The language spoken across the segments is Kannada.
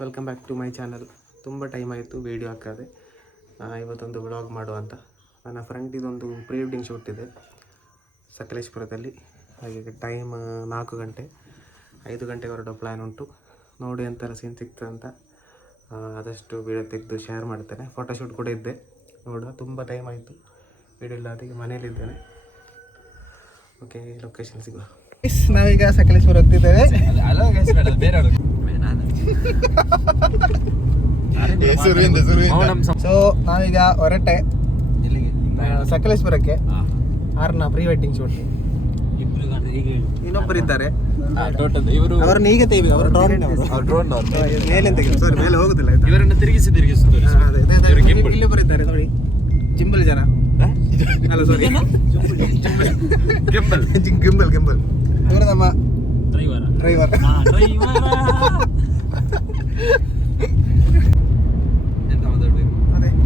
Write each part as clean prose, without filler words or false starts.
Welcome back to my channel. ತುಂಬ ಟೈಮ್ ಆಯಿತು ವೀಡಿಯೋ ಹಾಕೋದೆ. ಇವತ್ತೊಂದು ವ್ಲಾಗ್ ಮಾಡುವಂತ ನನ್ನ ಫ್ರೆಂಡ್ ಇದೊಂದು ಪ್ರೀ ವೆಡ್ಡಿಂಗ್ ಶೂಟ್ ಇದೆ ಸಕಲೇಶ್ಪುರದಲ್ಲಿ. ಹಾಗೆ ಟೈಮ್ 4 ಗಂಟೆ, 5 ಗಂಟೆಗೆ ಹೊರಡೋ ಪ್ಲ್ಯಾನ್ ಉಂಟು. ನೋಡಿ ಎಂತೆಲ್ಲ ಸೀನ್ ಸಿಗ್ತದೆ ಅಂತ ಆದಷ್ಟು ವೀಡಿಯೋ ತೆಗೆದು ಶೇರ್ ಮಾಡ್ತೇನೆ. ಫೋಟೋಶೂಟ್ ಕೂಡ ಇದ್ದೆ ನೋಡುವ. ತುಂಬ ಟೈಮ್ ಆಯಿತು ವೀಡಿಯೋ ಇಲ್ಲ, ಅದಕ್ಕೆ ಮನೇಲಿದ್ದೇನೆ. ಓಕೆ, ಲೊಕೇಶನ್ ಸಿಗುವ. ನಾವೀಗ ಸಕಲೇಶ್ಪುರ ಹೋಗ್ತಿದ್ದೇವೆ. ಸೊ ನಾವೀಗ ಹೊರಟೆ ಸಕಲೇಶ್ಪುರಕ್ಕೆ ಆರ್ನ ಪ್ರೀ ವೆಡ್ಡಿಂಗ್ ಶೂಟ್. ಇನ್ನೊಬ್ಬರು ಇದ್ದಾರೆ, ಅವರನ್ನು ಈಗ ತೆಗಿಬೇಕು. ಅವರು ಡ್ರೋನ್ ಮೇಲೆ ತೆಗಿಬೇಕು. ಸಾರಿ, ಮೇಲೆ ಹೋಗುದಿಲ್ಲ. ಇವರನ್ನು ತಿರುಗಿಸಿ ಇಲ್ಲೊಬ್ಬರು ಇದ್ದಾರೆ ನೋಡಿ, ಜಿಂಬಲ್ ಜನ ಅಲ್ಲ, ಸಾರಿ ಗಿಂಬಲ್ ಇವರು ನಮ್ಮ ಡ್ರೈವರ್.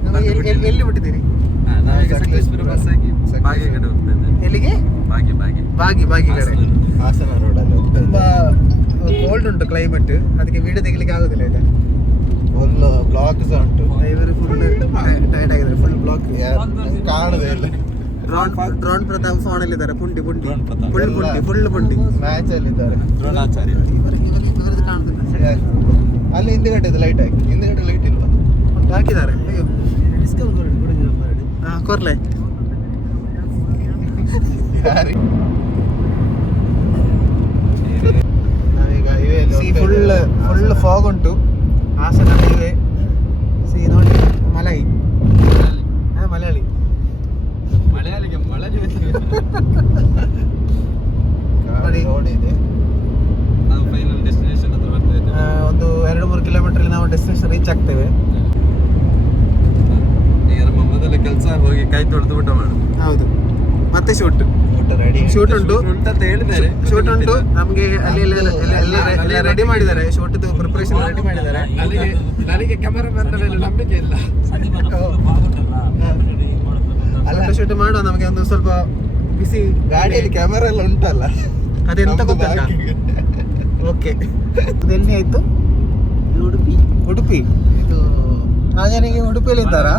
ಅದೇ ಎಲ್ಲಿ ಬಿಟ್ಟಿದ್ದೀರಿ? ಎಲ್ಲಿಗೆ? ಬಾಗಿ ಕಡೆ, ಹಾಸನ ರೋಡಲ್ಲಿ. ತುಂಬಾ ಕೋಲ್ಡ್ ಉಂಟು ಕ್ಲೈಮೇಟ್, ಅದಕ್ಕೆ ವಿಡಿಯೋ ತೆಗಿಲಿಕ್ಕೆ ಆಗುದಿಲ್ಲ. ಇದೆ ಫುಲ್ ಬ್ಲಾಕ್ ಉಂಟು. ಇವರು ಫುಲ್ ಟೈರ್ಡ್ ಆಗಿದ್ದಾರೆ, ಫುಲ್ ಬ್ಲಾಕ್ ಕಾಣದೇ ಇಲ್ಲ. ಡ್ರೋನ್ ಪ್ರತಾಪ್ ಫೋನ್ ಅಲ್ಲಿ ಇದ್ದಾರೆ. ಪುಂಡಿ ಫುಲ್ ಪುಂಡಿ ಮ್ಯಾಚ್ ಅಲ್ಲಿ ಇದ್ದಾರೆ. ದ್ರೋಣಾಚಾರ್ಯ ಇವರದ್ದು ಕಾಣುದಿಲ್ಲ. ಅಲ್ಲಿ ಹಿಂದ್ಗಡೆ ಇದೆ ಲೈಟ್ ಹಾಕಿ, ಹಿಂದ್ಗಡೆ ಲೈಟ್ ಇಲ್ವಾ? ಹಾಕಿದ್ದಾರೆ. ಅಯ್ಯೋ, ಕೊರ್ಲೆ ಫುಲ್ ಫಾಗ್ ಉಂಟು. ಹಾಸನ ಹೈವೇ ಸಿ ನೋಡಿ, ಮಲೈ ಮಲಯಾಳಿ ಒಂದು 2-3 ಕಿಲೋಮೀಟರ್ ನಾವು ಡೆಸ್ಟಿನೇಷನ್ ರೀಚ್ ಆಗ್ತೇವೆ. ಈಗ ನಮ್ಮ ಮೊದಲ ಕೆಲಸ ಹೋಗಿ ಕೈ ತೊಳೆದು ಊಟ ಮಾಡು. ಹೌದು, ಮತ್ತೆ ಶೂಟ್ ಉಂಟು ಅಂತ ಹೇಳಿದ್ದಾರೆ. ಶೂಟ್ ಉಂಟು ನಮ್ಗೆ. ಅಲ್ಲಿ ಎಲ್ಲ ರೆಡಿ ಮಾಡಿದ್ದಾರೆ, ಶೂಟ್ ಪ್ರಿಪರೇಷನ್ ರೆಡಿ ಮಾಡಿದ್ದಾರೆ. ನನಗೆ ಕ್ಯಾಮರಾಮನ್ ಮೇಲೆ ನಂಬಿಕೆ ಇಲ್ಲ. ಶೂಟ್ ಮಾಡುವ. ನಮಗೆ ಒಂದು ಸ್ವಲ್ಪ ಬಿಸಿ ಗಾಡಿಯಲ್ಲಿ ಕ್ಯಾಮರಾ ಎಲ್ಲ ಉಂಟಲ್ಲ, ಅದೆಂತ ಗೊತ್ತಲ್ಲ. ಓಕೆ, ಎಲ್ಲಿ ಆಯ್ತು? ಉಡುಪಿ. ಇದು ರಾಜನಿಗೆ ಉಡುಪಿಯಲ್ಲಿ ಇದ್ದಾರಾ?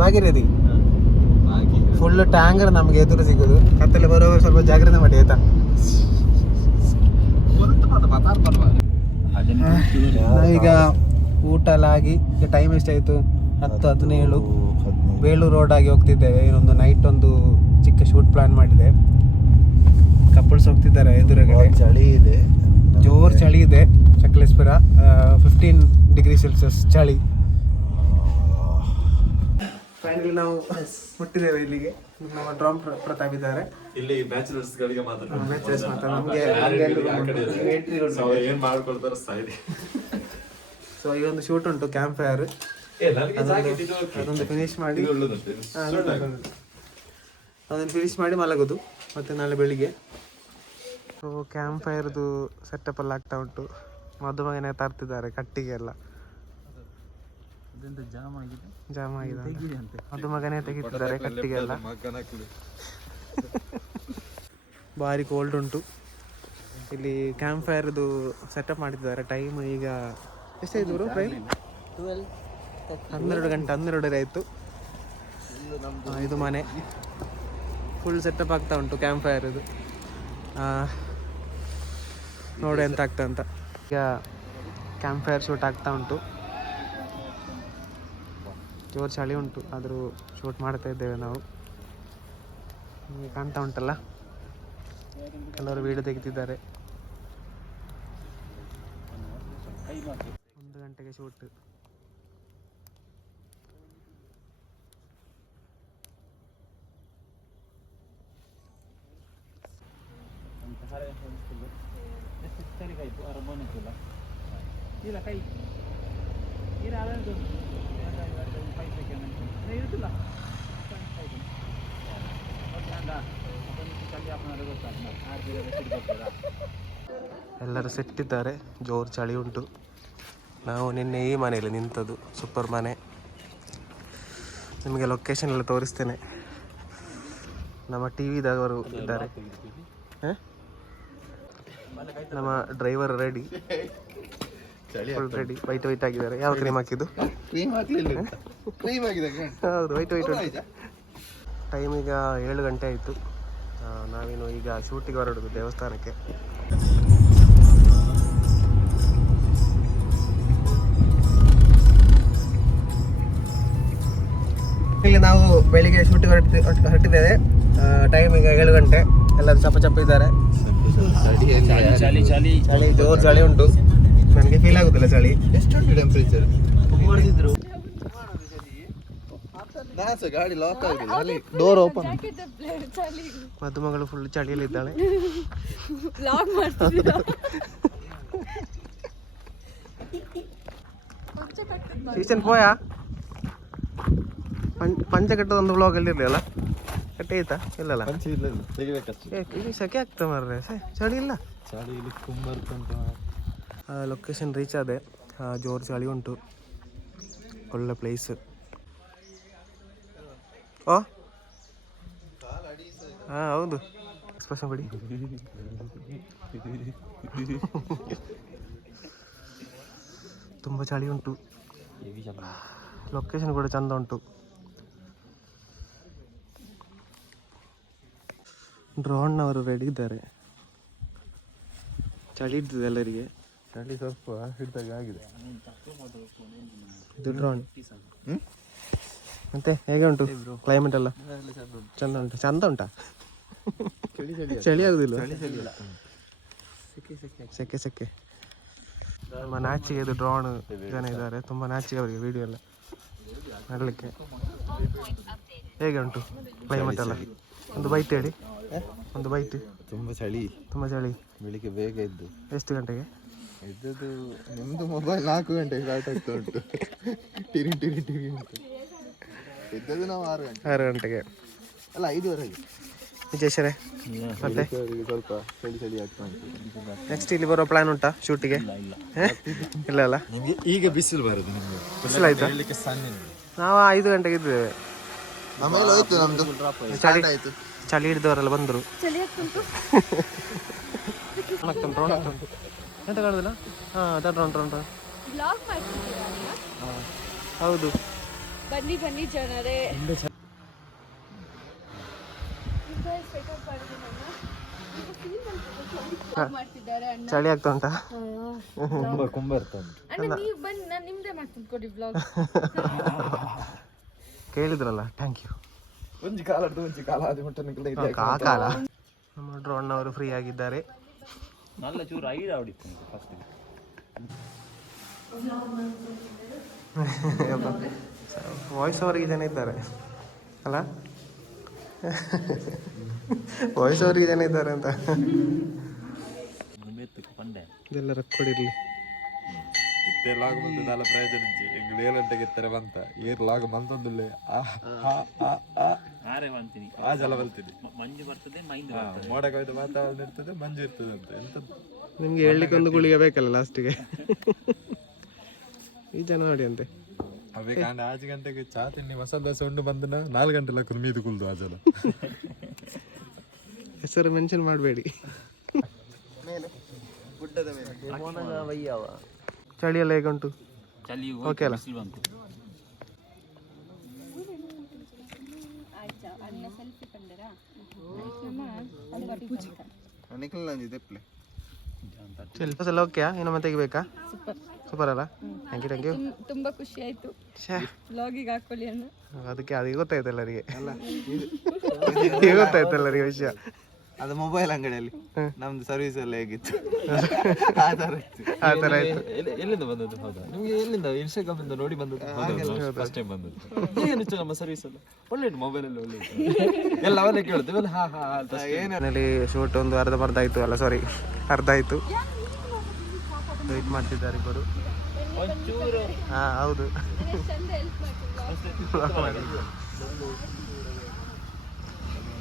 ಭಾಗೀರಥಿ ಫುಲ್ ಟ್ಯಾಂಗರ್ ನಮ್ಗೆ ಎದುರು ಸಿಗೋದು. ಕತ್ತಲೆ ಬರೋವಾಗ ಸ್ವಲ್ಪ ಜಾಗ್ರತೆ ಮಾಡಿ ಆಯ್ತಾ? ನಾವೀಗ ಊಟ ಎಲ್ಲ ಆಗಿ ಟೈಮ್ ಎಷ್ಟಾಯಿತು? 10-17. ಬೇಲೂರು ರೋಡ್ ಆಗಿ ಹೋಗ್ತಿದ್ದೇವೆ. ಇನ್ನೊಂದು ನೈಟ್ ಒಂದು ಚಿಕ್ಕ ಶೂಟ್ ಪ್ಲಾನ್ ಮಾಡಿದೆ. ಕಪಲ್ಸ್ ಹೋಗ್ತಿದ್ದಾರೆ. ಎದುರುಗಡೆ ಚಳಿ ಇದೆ, ಜೋರು ಚಳಿ ಇದೆ. ಸಕಲೇಶ್ಪುರ 15 ಡಿಗ್ರಿ ಸೆಲ್ಸಿಯಸ್ ಚಳಿ. ಫೈನಲಿ ನಾವು ಮುಟ್ಟಿದ್ದೇವೆ ಇಲ್ಲಿಗೆ. ನಮ್ಮ ಡ್ರೋನ್ ಪ್ರತಾಪ್ ಇದ್ದಾರೆ. ಇಲ್ಲಿ ಬ್ಯಾಚುಲರ್ಸ್ ಗಳಿಗೆ ಮಾತ್ರ ಏನ್ ಮಾಡ್ಕೊಳ್ತಾರ. ಸೊ ಈ ಒಂದು ಶೂಟ್ ಉಂಟು, ಕ್ಯಾಂಪ್ ಫೈರ್. ಅದೊಂದು ಫಿನಿಶ್ ಮಾಡಿ ಮಲಗೋದು ಮತ್ತೆ ನಾಳೆ ಬೆಳಿಗ್ಗೆ. ಸೊ ಕ್ಯಾಂಪ್ ಫೈರ್ದು ಸೆಟಪ್ ಎಲ್ಲ ಆಗ್ತಾ ಉಂಟು. ಮದುಮಗನೇ ತರ್ತಿದ್ದಾರೆ ಕಟ್ಟಿಗೆ ಎಲ್ಲ. ಜಾಮ್ ಆಗಿದೆ, ಮದುಮಗನೇ ತೆಗಿತಿದ್ದಾರೆ ಕಟ್ಟಿಗೆ ಎಲ್ಲ. ಭಾರಿ ಕೋಲ್ಡ್ ಉಂಟು ಇಲ್ಲಿ. ಕ್ಯಾಂಪ್ ಫೈರ್ದು ಸೆಟಪ್ ಮಾಡ್ತಿದ್ದಾರೆ. ಟೈಮ್ ಈಗ ಎಷ್ಟಾಯ್ತು ಬ್ರೋ? ಟೈಮ್ 12 ಗಂಟೆ, 12:30 ಆಯಿತು. ಇದು ಮನೆ ಫುಲ್ ಸೆಟಪ್ ಆಗ್ತಾ ಉಂಟು ಕ್ಯಾಂಪ್ ಫೈರ್ ಇದು. ನೋಡಿ ಎಂತ ಆಗ್ತಾ ಅಂತ. ಈಗ ಕ್ಯಾಂಪ್ ಫೈರ್ ಶೂಟ್ ಆಗ್ತಾ ಉಂಟು. ಜೋರು ಚಳಿ ಉಂಟು, ಆದರೂ ಶೂಟ್ ಮಾಡ್ತಾ ಇದ್ದೇವೆ ನಾವು. ನಿಮಗೆ ಕಾಣ್ತಾ ಉಂಟಲ್ಲ, ಕೆಲವರು ವೀಡಿಯೋ ತೆಗಿತಿದ್ದಾರೆ. 1 ಗಂಟೆಗೆ ಶೂಟ್. ಎಲ್ಲರೂ ಸೆಟ್ಟಿದ್ದಾರೆ. ಜೋರು ಚಳಿ ಉಂಟು. ನಾವು ನಿನ್ನೆ ಈ ಮನೆಯಲ್ಲಿ ನಿಂತದ್ದು, ಸೂಪರ್ ಮನೆ. ನಿಮಗೆ ಲೊಕೇಶನ್ ಎಲ್ಲ ತೋರಿಸ್ತೇನೆ. ನಮ್ಮ ಟಿ ವಿದವರು ಇದ್ದಾರೆ. ನಮ್ಮ driver ready, full ready, white ಆಗಿದ್ದಾರೆ. ಯಾವ ಕ್ರೀಮ್ ಹಾಕಿದ್ದು? ಕ್ರೀಮ್ ಹಾಕ್ಲಿಲ್ಲ, ಕ್ರೀಮ್ ಆಗಿದೆ. ಹೌದು, ವೈಟ್. ಟೈಮ್ ಈಗ 7 ಗಂಟೆ ಆಯಿತು. ನಾವೇನು ಈಗ ಶೂಟಿಗೆ ಹೊರಡೋದು ದೇವಸ್ಥಾನಕ್ಕೆ. ಇಲ್ಲಿ ನಾವು ಬೆಳಿಗ್ಗೆ ಶೂಟಿಗೆ ಹೊರಟಿದ್ದೇವೆ. ಟೈಮ್ ಈಗ 7 ಗಂಟೆ. ಎಲ್ಲರೂ ಚಪ್ಪ ಇದ್ದಾರೆ. ಚಳಿ ಜೋರು ಚಳಿ ಉಂಟು. ನನಗೆ ಫೀಲ್ ಆಗುದಿಲ್ಲ ಚಳಿ. ಎಷ್ಟುಂಟು ಟೆಂಪರೇಚರ್? ಗಾಡಿ ಲಾಕ್ ಆಗಿದೆ, ಅಲ್ಲಿ ಡೋರ್ ಓಪನ್. ಮದುಮಗಳು ಫುಲ್ ಚಳಿಯಲ್ಲಿ ಇದ್ದಾಳೆ. ಸೀಸನ್ ಪೋಯಾ ಪಂಚ ಕಟ್ಟದೊಂದು ವ್ಲಾಗಲ್ಲಿ ಇರಲಿಲ್ಲ, ಕಟ್ಟೆ ಆಯ್ತಾ? ಇಲ್ಲಲ್ಲ, ಈಗ ಸೆಕೆ ಆಗ್ತಾ ಮಾರ್ರೆ, ಚಳಿ ಇಲ್ಲ. ಲೊಕೇಶನ್ ರೀಚ್ ಆದೆ. ಜೋರು ಚಳಿ ಉಂಟು, ಒಳ್ಳೆ ಪ್ಲೇಸ್. ಓ ಹಾಂ ಹೌದು, ಎಕ್ಸ್ಪ್ರೆಷನ್ ಕೊಡಿ. ತುಂಬ ಚಳಿ ಉಂಟು, ಲೊಕೇಶನ್ ಕೂಡ ಚಂದ ಉಂಟು. ಡ್ರೋನ್ನವರು ರೆಡಿ ಇದ್ದಾರೆ. ಚಳಿ ಇರ್ತದೆ ಎಲ್ಲರಿಗೆ, ಚಳಿ ಸ್ವಲ್ಪ ಹಿಡಿದಾಗ ಆಗಿದೆ. ಇದು ಡ್ರೋನ್. ಮತ್ತೆ ಹೇಗೆ ಉಂಟು ಕ್ಲೈಮೇಟ್ ಎಲ್ಲ? ಚಂದ ಉಂಟಾ? ಚಳಿ ಆಗುದಿಲ್ಲ? ಸೆಕೆ. ನಮ್ಮ ನಾಚಿಗೆ ಇದು ಡ್ರೋನ್ ಜನ ಇದ್ದಾರೆ, ತುಂಬ ನಾಚಿಗೆ ಅವರಿಗೆ ವಿಡಿಯೋ ಎಲ್ಲ ಮಾಡಲಿಕ್ಕೆ. ಹೇಗೆ ಉಂಟು ಕ್ಲೈಮೇಟ್ ಎಲ್ಲ? ಒಂದು ಬೈಟ್ ಹೇಳಿ, ಒಂದು ಬೈಟ್. ತುಂಬ ಚಳಿ. ಬೆಳಿಗ್ಗೆ ಬೇಗ ಇದ್ದು. ಎಷ್ಟು ಗಂಟೆಗೆ ಇದ್ದದ್ದು? ನಿಮ್ಮದು ಮೊಬೈಲ್ 4 ಗಂಟೆಗೆ ಸ್ಟಾರ್ಟ್ ಆಗ್ತಾ ಉಂಟು. ಟಿರಿ ಅಂತ ಇದ್ದದ್ದು ನಾವು 6 ಗಂಟೆಗೆ ಅಲ್ಲ 5:30ಗೆ. ವಿಜೇಶ್ವರೇ, ಮತ್ತೆ ಸ್ವಲ್ಪ ಚಳಿ ಆಗ್ತಾ ಉಂಟು. ನೆಕ್ಸ್ಟ್ ಇಲ್ಲಿ ಬರೋ ಪ್ಲಾನ್ ಉಂಟಾ ಶೂಟಿಗೆ? ಇಲ್ಲ ಅಲ್ಲ, ನಿಮಗೆ ಈಗ ಬಿಸಿಲು ಬರೋದು. ನಿಮಗೆ ಬಿಸಿಲು ಆಯ್ತಾ? ನಾವು 5 ಗಂಟೆಗೆ ಇದ್ದೇವೆ. ಆಮೇಲೆ ಹೋಯ್ತು ನಮ್ದು ಚಳಿ ಆಯ್ತು. ಚಳಿ ಹಿಡಿದವರೆಲ್ಲ ಬಂದರು. ಎಂತ ಕಾಣುದಿಲ್ಲ? ಹಾಂ, ಡ್ರೋನ್. ಹೌದು, ಬನ್ನಿ ಜನರೇ. ಚಳಿ ಆಗ್ತಾ ಉಂಟಾ? ಕುಂಬ ಇರ್ತಾ ಉಂಟು. ನೀವು ಬನ್ನಿ, ನಾನು ನಿಮ್ದೇ ಮಾಡ್ತೀನಿ ಕೊಡಿ ಬ್ಲಾಗ್. ಕೇಳಿದ್ರಲ್ಲ, ಥ್ಯಾಂಕ್ ಯು. ಕಾಲ ನಮ್ಮ ಡ್ರೋನ್ ಅವರು ಫ್ರೀ ಆಗಿದ್ದಾರೆ. ವಾಯ್ಸ್ ಅವರಿಗೆ ಜನ ಇದ್ದಾರೆ ಅಲ್ಲ? ವಾಯ್ಸ್ ಅವರಿಗೆ ಜನ ಇದ್ದಾರೆ ಅಂತ ಇದೆಲ್ಲ ರೆಕಾರ್ಡಿರಲಿ. ಲಾಗ್ ಬಂದು ನಾಳೆ ಪ್ರಯೋಜನ 7 ಗಂಟೆಗೆ ಎತ್ತರ ಬಂತ ಏರ್ ಲಾಗ್ ಮಂತೊಂದುಲ್ಲೆ ಆ ಜಲ ಬಲ್ತೀನಿ. ಮಂಜು ಬರ್ತದೆ, ಮೋಡ ಕವಿದ ವಾತಾವರಣ ಇರ್ತದೆ, ಮಂಜು ಇರ್ತದೆ ಅಂತ. ಎಂತ ನಿಮ್ಗೆ ಹೇಳಲಿಕ್ಕೆ ಒಂದು ಗುಳಿಗೆ ಬೇಕಲ್ಲ ಲಾಸ್ಟಿಗೆ. ಈ ಜನ ನೋಡಿ ಅಂತೆ ಅವೇ ಕಾಂಡ 5 ಗಂಟೆಗೆ ಚಾ ತಿನ್ನಿ ಮಸಾಲೆ ದೋಸೆ ಉಂಡು ಬಂದನ 4 ಗಂಟೆ ಕುಲ್ಮೀದು ಕುಲ್ದು ಆ ಜಲ. ಹೆಸರು ಮೆನ್ಷನ್ ಮಾಡಬೇಡಿ. ಚಳಿ ಎಲ್ಲ ಹೇಗೆ ಉಂಟು? ಓಕೆ ಅಲ್ಲ? ಸ್ವಲ್ಪ ಸಲ ಓಕೆಯಾ? ಇನ್ನೊಮ್ಮೆ ತೆಗಿಬೇಕಾ? ಸೂಪರ್ ಅಲ್ಲ? Thank you. ತುಂಬಾ ಖುಷಿ ಆಯ್ತು ಬ್ಲಾಗಿಗೆ ಹಾಕೊಳ್ಳಿ ಅಣ್ಣ. ಅದಕ್ಕೆ ಅದು ಗೊತ್ತಾಯ್ತು ಎಲ್ಲರಿಗೆ, ಗೊತ್ತಾಯ್ತು ಎಲ್ಲರಿಗೆ ವಿಷಯ. ಅದು ಮೊಬೈಲ್ ಅಂಗಡಿಯಲ್ಲಿ ನಮ್ದು ಸರ್ವಿಸ್ ಎಲ್ಲ ಹೇಗಿತ್ತು ಆ ಥರ ಆಯ್ತು. ಎಲ್ಲಿಂದ ಬಂದದ್ದು? ಹೌದಾ, ನಿಮಗೆ ಎಲ್ಲಿಂದ? ಇನ್ಸ್ಟಾಗ್ರಾಮ್ ಇಂದ ನೋಡಿ ಬಂದದ್ದು? ಫಸ್ಟ್ ಟೈಮ್ ಬಂದದ್ದು. ಹೇಗನ್ನಿಸ್ತು ನಮ್ಮ ಸರ್ವಿಸ್ ಎಲ್ಲ? ಒಳ್ಳೆ ಮೊಬೈಲ್ ಎಲ್ಲ ಒಳ್ಳೆ ಎಲ್ಲ ಅವರೇ ಕೇಳ್ತೇವೆ. ಏನಲ್ಲಿ ಶೂಟ್ ಒಂದು ಅರ್ಧ ಆಯ್ತು, ಅಲ್ಲ ಸಾರಿ ಅರ್ಧ ಆಯ್ತು. ವೆಯ್ಟ್ ಮಾಡ್ತಿದ್ದಾರೆ ಇಬ್ಬರು. ಹಾಂ ಹೌದು.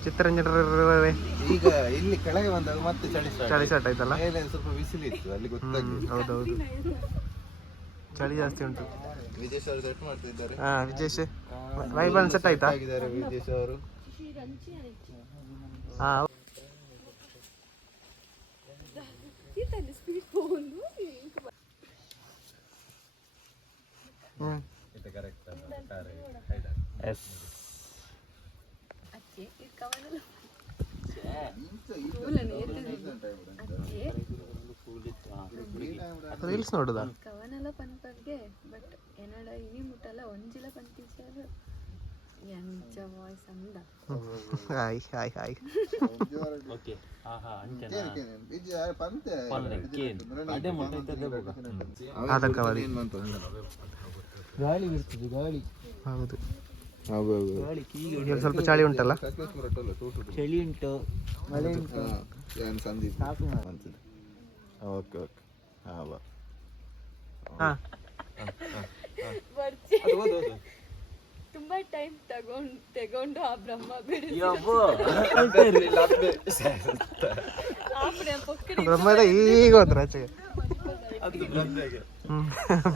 ಚಿತ್ತರಂಜನರೇ ಈಗ ಇಲ್ಲಿ ಕೆಳಗೆ ಬಂದಾಗ ಮತ್ತೆ ಚಳಿ ಸ್ಟಾರ್ಟ್ ಆಯ್ತಲ್ಲ? ಸ್ವಲ್ಪ ಬಿಸಿಲು ಇತ್ತು ಅಲ್ಲಿ ಗೊತ್ತಾಗಿ. ಹೌದೌದು, ಚಳಿ ಜಾಸ್ತಿ ಉಂಟು. ವಿಜೇಶ್ ಅವರು ಸೆಟ್ ಮಾಡ್ತಿದ್ದಾರೆ. ಹಾಂ, ವಿಜೇಶ್ ವೈಬಲ್ ಸೆಟ್ ಆಯ್ತಾ? ವಿಜೇಶ್ ಅವರು ಹಾಂ ರೀಲ್ಸ್ ನೋಡುದಾ? ಕವನಲ ಪನ್ಪರ್ಗೆ ಬಟ್ ಏನಡ ಇನಿ ಮುಟ್ಟಲ್ಲ ಒಂಜಿಲ ಪಂಟೀಚರ್ ಎಂಚ ವಾಯ್ಸ್ ಅಂದ ಹಾಯ್ ಹಾಯ್ ಹಾಯ್. ಓಕೆ ಆಹಾ ಅಂಚನ ಆತಂಕವಾದಿ. ಗಾಳಿ ಬರ್ತದೆ ಗಾಳಿ. ಹೌದು, ಹೌದು ಈಗ ಸ್ವಲ್ಪ ಚಳಿ ಉಂಟಲ್ಲ. ಚಳಿ ಉಂಟು ಮಳೆ ಉಂಟು. ಸಂದೀಪ್ ಓಕೆ ಓಕೆ ಹಾಂ ಬರ್ಚಿ ತುಂಬಾ ಟೈಮ್ ತಗೊಂಡು ಆ ಬ್ರಹ್ಮ ಬಿಡಿಸಿ ಆಪಣೆ ಪೊಕ್ಕಡಿ ಬ್ರಹ್ಮದ ಈಗ ಹೋದ್ರ ಆಚೆಗೆ.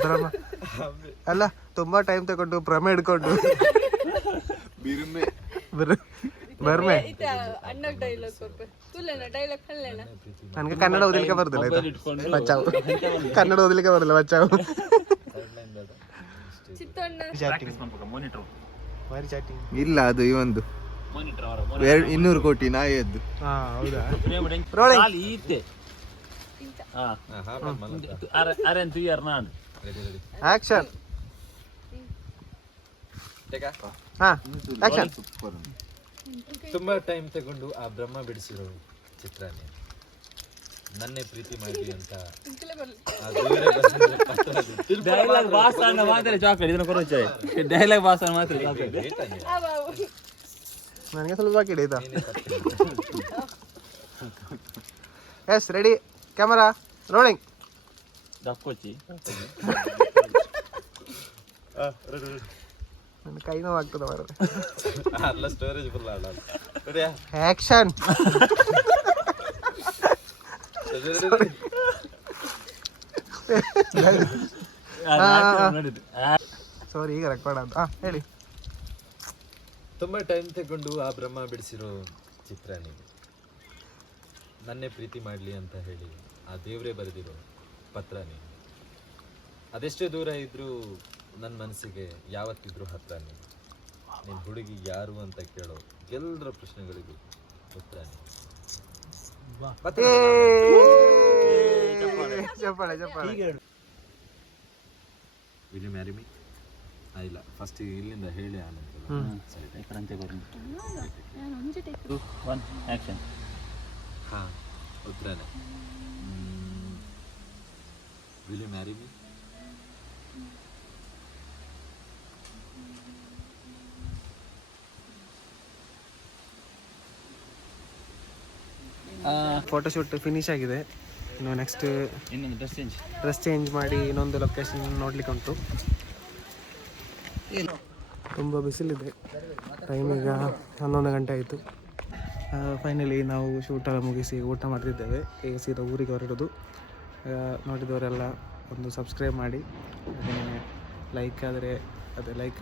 ಬ್ರಹ್ಮ ಅಲ್ಲ, ತುಂಬಾ ಟೈಮ್ ತಗೊಂಡು ಭ್ರಮೆ ಹಿಡ್ಕೊಂಡು ಬರ್ಮೆ. ಅಣ್ಣ ಡೈಲಾಗ್ ಕೊಡ್ಬೇಕು ತುಲೆನ ಡೈಲಾಗ್ ಕಲ್ಲೇನ. ನನಗೆ ಕನ್ನಡ ಓದಲಿಕ್ಕೆ ಬರುದಿಲ್ಲ ಆಯ್ತಾ, ಬಚಾವು. ಕನ್ನಡ ಓದಲಿಕ್ಕೆ ಬರಲ್ಲ, ಬಚಾವು. ಚಿತ್ತಣ್ಣ ಭಾರಿ ಚಾಟಿಂಗ್. ಇಲ್ಲ ಅದು ಇವಂದು 200 ಕೋಟಿ ನಾಯಿಯದ್ದು. ಹಾ ಹೌದಾ? ಈತೆ ಅರೆಂತು ಇಯರ್ ನಾನು ಆಕ್ಷನ್. ಹಾ ಆಕ್ಷನ್. ತುಂಬಾ ಟೈಮ್ ತಗೊಂಡು ಆ ಬ್ರಹ್ಮ ಬಿಡಿಸಿರೋ ಚಿತ್ರನೇ ನನ್ನೇ ಪ್ರೀತಿ ಮಾಡಿ ಅಂತ ಡೈಲಾಗ್ ಭಾಷಣ ಮಾತ್ರ ಚಾಕ್ಲೇಟ್ ಇದನ್ನ ಕೊರೋಚೆ ಡೈಲಾಗ್ ಭಾಷಣ ಮಾತ್ರ ಚಾಕ್ಲೇಟ್. ನನಗೆ ಸ್ವಲ್ಪ ಬಾಕಿ ಆಯ್ತಾ? Yes ready, camera rolling. ದಕ್ಕೋಚಿ ನನ್ನ ಕೈ ನೋವಾಗ್ತದೆ ಮಾರ್ರೆ. ಅಲ್ಲ ಸ್ಟೋರೇಜ್ ಫುಲ್ ಆಡ ಆಕ್ಷನ್. ಸಾರಿ, ಈಗ ರೆಕಾರ್ಡ್ ಅಂತ ಹೇಳಿ. ತುಂಬಾ ಟೈಮ್ ತಗೊಂಡು ಆ ಬ್ರಹ್ಮ ಬಿಡಿಸಿರೋ ಚಿತ್ರ ನೀವು ನನ್ನೇ ಪ್ರೀತಿ ಮಾಡಲಿ ಅಂತ ಹೇಳಿ ಆ ದೇವರೇ ಬರೆದಿರೋ ಪತ್ರ ನೀವು. ಅದೆಷ್ಟೇ ದೂರ ಇದ್ರೂ ನನ್ನ ಮನಸ್ಸಿಗೆ ಯಾವತ್ತಿದ್ರೂ ಹತ್ರ ನೀವು. ನಿನ್ನ ಹುಡುಗಿ ಯಾರು ಅಂತ ಕೇಳೋ ಎಲ್ಲರ ಪ್ರಶ್ನೆಗಳಿಗೂ ಉತ್ತರ ನೀವು. ಚಪ್ಪಾಳೆ ಚಪ್ಪಾಳೆ. Will you marry me? ಇಲ್ಲ, ಫಸ್ಟ್ ಇಲ್ಲಿಂದ ಹೇಳಿ ಆನಂತರ. One action. ಹಾಂ, ಉತ್ತರನೇ. Will you marry me? Photoshoot finish ಆಗಿದೆ. ಇನ್ನು ನೆಕ್ಸ್ಟ್ ಇನ್ನೊಂದು ಡ್ರೆಸ್ ಚೇಂಜ್ ಮಾಡಿ ಇನ್ನೊಂದು ಲೊಕೇಶನ್ ನೋಡ್ಲಿಕ್ಕೆ ಉಂಟು. ತುಂಬ ಬಿಸಿಲಿದೆ. ಟೈಮ್ ಈಗ 11 ಗಂಟೆ ಆಯಿತು. ಫೈನಲಿ ನಾವು ಶೂಟೆಲ್ಲ ಮುಗಿಸಿ ಊಟ ಮಾಡ್ತಿದ್ದೇವೆ. ಈಗ ಸೀದಾ ಊರಿಗೆ ಹೊರಡೋದು. ನೋಡಿದವರೆಲ್ಲ ಒಂದು ಸಬ್ಸ್ಕ್ರೈಬ್ ಮಾಡಿ, ಲೈಕ್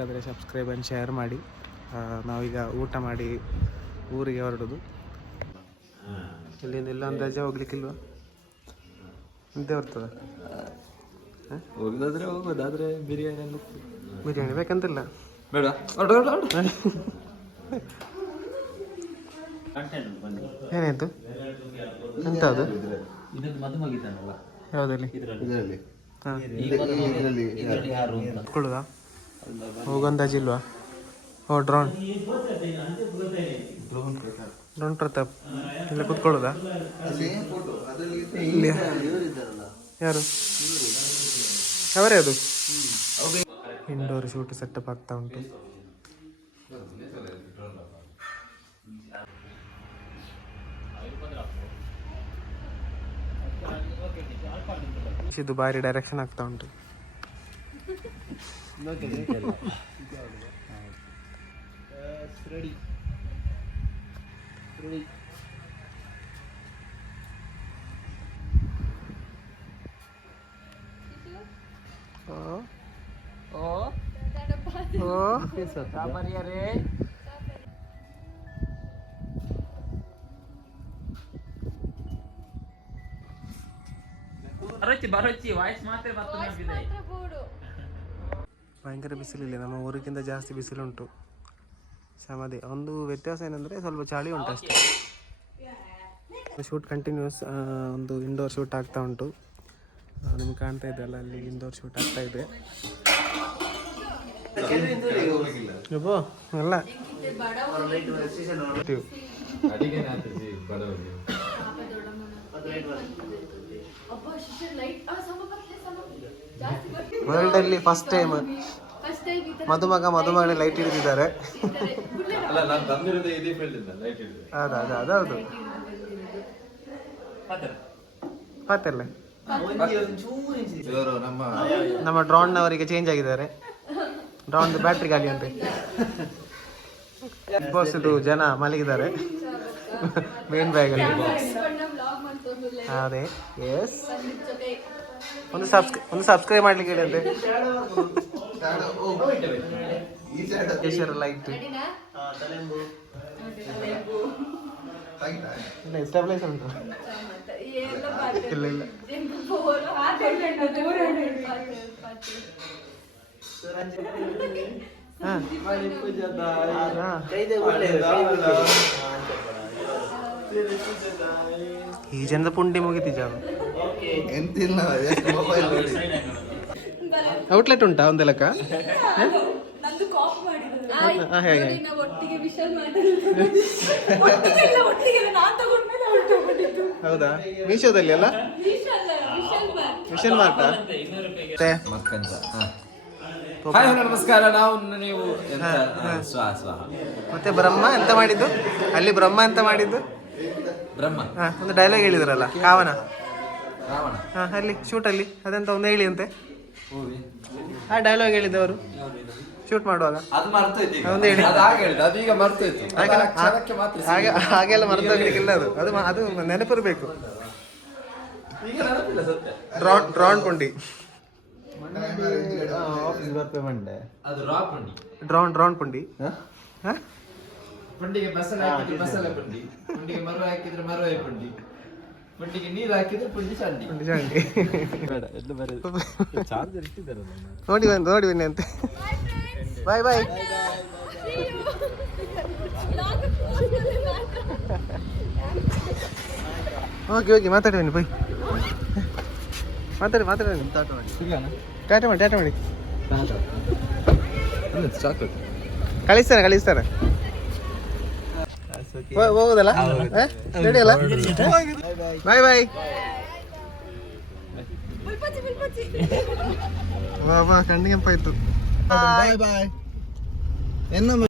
ಆದರೆ ಸಬ್ಸ್ಕ್ರೈಬ್ ಆ್ಯಂಡ್ ಶೇರ್ ಮಾಡಿ. ನಾವೀಗ ಊಟ ಮಾಡಿ ಊರಿಗೆ ಹೊರಡೋದು. ಇಲ್ಲಿಂದ ಇಲ್ಲ ಒಂದು ರಜೆ ಹೋಗ್ಲಿಕ್ಕಿಲ್ವಾ? ನಿದ್ದೆ ಬರ್ತದೆ. ಹೋಗೋದಾದ್ರೆ ಹೋಗೋದಾದ್ರೆ ಬಿರಿಯಾನಿ ಬೇಕಂತಿಲ್ಲ. ಬೇಡ. ಏನಾಯ್ತು? ಎಂತ ಅದು? ಇದೊಂದು ಮದುಮಗಿದ್ದಾನಲ್ಲ ಯಾವುದಲ್ಲಿ? ಇದರಲ್ಲಿ ಹಾಂ, ಇದರಲ್ಲಿ ಯಾರು ಕುಳ್ಳುದಾ? ಹೋಗಂದಾಜಿಲ್ವಾ? ಓ ಡ್ರೋನ್ ಪ್ರತಾಪ್ ಇಲ್ಲ ಕೂತ್ಕೊಳ್ಳೋದಾ? ಇಲ್ಲಿ ಯಾರು? ಅವರೇ ಅದು. ಇಂಡೋರ್ ಶೂಟ್ ಸೆಟಪ್ ಆಗ್ತಾ ಉಂಟು. ಇದು ಭಾರಿ ಡೈರೆಕ್ಷನ್ ಆಗ್ತಾ ಉಂಟು. ಭಯಂಕರ ಬಿಸಿಲಿಲ್ಲ, ನಮ್ಮ ಊರಿಗಿಂತ ಜಾಸ್ತಿ ಬಿಸಿಲುಂಟು. ಸಮಾಧಿ ಒಂದು ವ್ಯತ್ಯಾಸ ಏನಂದರೆ ಸ್ವಲ್ಪ ಚಳಿ ಉಂಟು ಅಷ್ಟೇ. ಶೂಟ್ ಕಂಟಿನ್ಯೂಸ್ ಒಂದು ಇಂಡೋರ್ ಶೂಟ್ ಆಗ್ತಾ ಉಂಟು. ನಿಮ್ಗೆ ಕಾಣ್ತಾ ಇದೆಯಲ್ಲ ಅಲ್ಲಿ ಇಂದೋರ್ ಶೂಟ್ ಆಗ್ತಾ ಇದೆ. ಅಬ್ಬೋ ಅಲ್ಲ ವರ್ಲ್ಡ್ ಅಲ್ಲಿ ಫಸ್ಟ್ ಟೈಮ್ ಮದುಮಗನೇ ಲೈಟ್ ಹಿಡಿದಿದ್ದಾರೆ. ಅದೌದು ಪಾತಲ್ಲ ನಮ್ಮ ಡ್ರೋನ್ನವರಿಗೆ ಚೇಂಜ್ ಆಗಿದ್ದಾರೆ. ಡ್ರೋನ್ ಬ್ಯಾಟ್ರಿ ಖಾಲಿ ಅಂತೆ. ಬಾಸ್ ಇದು ಜನ ಮಲಗಿದ್ದಾರೆ ಮೇನ್ ಬ್ಯಾಗ್ ಅಲ್ಲಿ. ಅದೇ ಎಸ್ ಒಂದು ಸಬ್ಸ್ಕ್ರೈಬ್ ಮಾಡ್ಲಿಕ್ಕೆ ಹೇಳಿ ಅಂತೆ. ಲೈಟ್ ಸ್ಟೆಬಿಲೈಸರ್ ಉಂಟು ಇಲ್ಲ ಇಲ್ಲ ಈ ಜನದ ಪುಂಡಿ ಮುಗಿತಿ ಜಾಗ ಎಂತಿಲ್ಲ ಔಟ್ಲೆಟ್ ಉಂಟಾ ಒಂದು ಲೆಕ್ಕ? ಹೌದಾ ಮೀಶೋದಲ್ಲಿ ಅಲ್ಲ ಮಿಷನ್ ಮಾರ್ಕ್ ಮಕ್ಕಂಜ. ಹಾಯ್ ಹಲೋ ನಮಸ್ಕಾರ. ನಾವು ನೀವು ಮತ್ತೆ ಬ್ರಹ್ಮ ಎಂತ ಮಾಡಿದ್ದು ಅಲ್ಲಿ? ಬ್ರಹ್ಮ ಎಂತ ಮಾಡಿದ್ದು? ಬ್ರಹ್ಮ ಒಂದು ಡೈಲಾಗ್ ಹೇಳಿದ್ರಲ್ಲ ಕಾವನ ರಾವಣ ಅಲ್ಲಿ ಶೂಟಲ್ಲಿ ಅದೆಂತ ಒಂದು ಹೇಳಿ ಅಂತೆ. ಆ ಡೈಲಾಗ್ ಹೇಳಿದ್ದವರು ಶೂಟ್ ಮಾಡುವಾಗ ಅದು ಮರ್ತೋಯ್ತು ಈಗ. ಒಂದು ಹೇಳಿ ಅದು ಹಾಗೆ ಹೇಳಿದ್ದು, ಅದು ಈಗ ಮರ್ತೋಯ್ತು. ಕ್ಷಣಕ್ಕೆ ಮಾತ್ರ ಹಾಗೆಲ್ಲ ಮರ್ತೋಗ್ಲಿಕ್ಕಿಲ್ಲ. ಅದು ನೆನಪಿರ್ಬೇಕು. ಈಗ ನೆನಪಿಲ್ಲ ಸತ್ಯ. ಡ್ರೋನ್ ಪುಂಡಿ ಅದು ರಾ ಪುಂಡಿ. ಡ್ರೋನ್ ಪುಂಡಿ ಪುಂಡಿಗೆ ಮಸಾಲೆ ಹಾಕಿದ್ರೆ ಮಸಾಲೆ ಪುಂಡಿ, ಪುಂಡಿಗೆ ಮರು ಹಾಕಿದ್ರೆ ಮರುವೆ ಪುಂಡಿ, ಪುಂಡಿಗೆ ನೀರು ಹಾಕಿದ್ರೆ ಪುಂಡಿ ಚಂಡಿ. ನೋಡಿ ಬನ್ನಿ ಅಂತೆ. ಬಾಯ್ ಬಾಯ್. ಓಕೆ ಮಾತಾಡಿ ಬನ್ನಿ ಬೈ. ಮಾತಾಡಿ ಟಾಟಾ ಮಾಡಿ ಕಳಿಸ್ತಾನೆ ಹೋಗುದಲ್ಲ ರೆಡಿ ಅಲ್ಲ? ಬಾಯ್ ಬಾಯ್. ಕಣ್ಣಿಗೆ ಬಾಯ್ ಬಾಯ್.